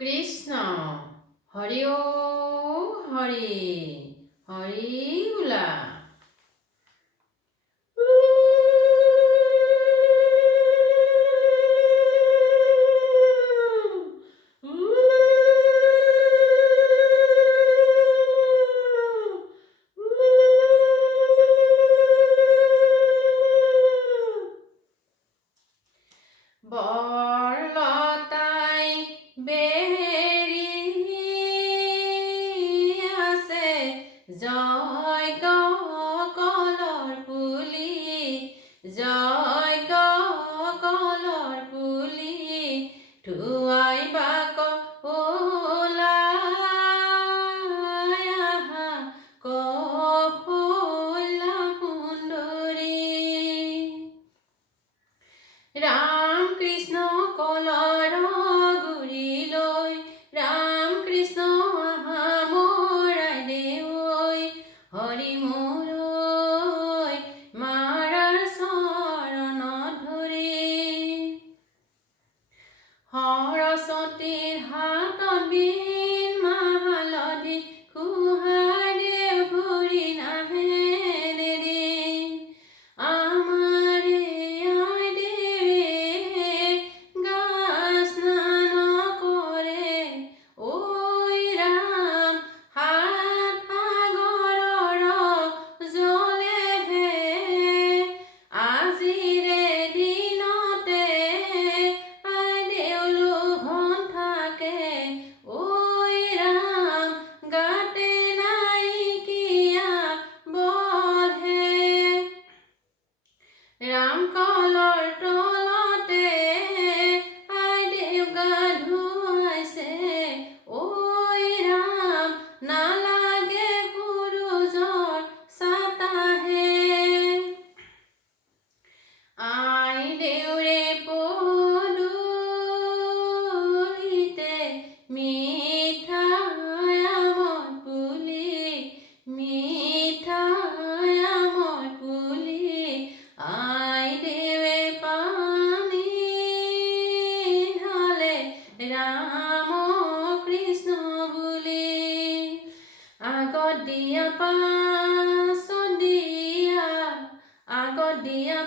কৃষ্ণ হৰি হৰি হৰি বোলা। বৰলতাই বেৰি আছে জয় কলৰ পুলি, জয় কলৰ পুলি ধুৱাই বাক ওলাই আহা কৌশলা সুন্দৰী। ৰাম কৃষ্ণ কলৰ গুৰি লৈ, ৰাম কৃষ্ণ আহা মৰাই দেৱৈ, হৰি মোৰ মাৰাৰ চৰণত ধৰি। সৰস্বতীৰ হাতত বীণ মালতী, খুহাৰ দেও ঘূৰি নাহে এদিন। আমাৰে আই দেৱে গা স্নান কৰে, ঐ ৰাম সাত সাগৰৰ জলেহে আজিৰে দিনতে আই দেউলুহন থাকে, ঐ ৰাম গাতে নাইকিয়া বলহে। ৰাম কলৰ তলতে আই দেউ গা ধুৱাইছে, ঐ ৰাম নালাগে সূৰুজৰ চাতাহে। আই দেউৰে পদূলিতে মিঠা আমৰ পুলি, মিঠা আমৰ পুলি আই দেৱে পানী ঢালে ৰাম কৃষ্ণ বুলি। আগত দিয়া পাছত দিয়া, আগত দিয়া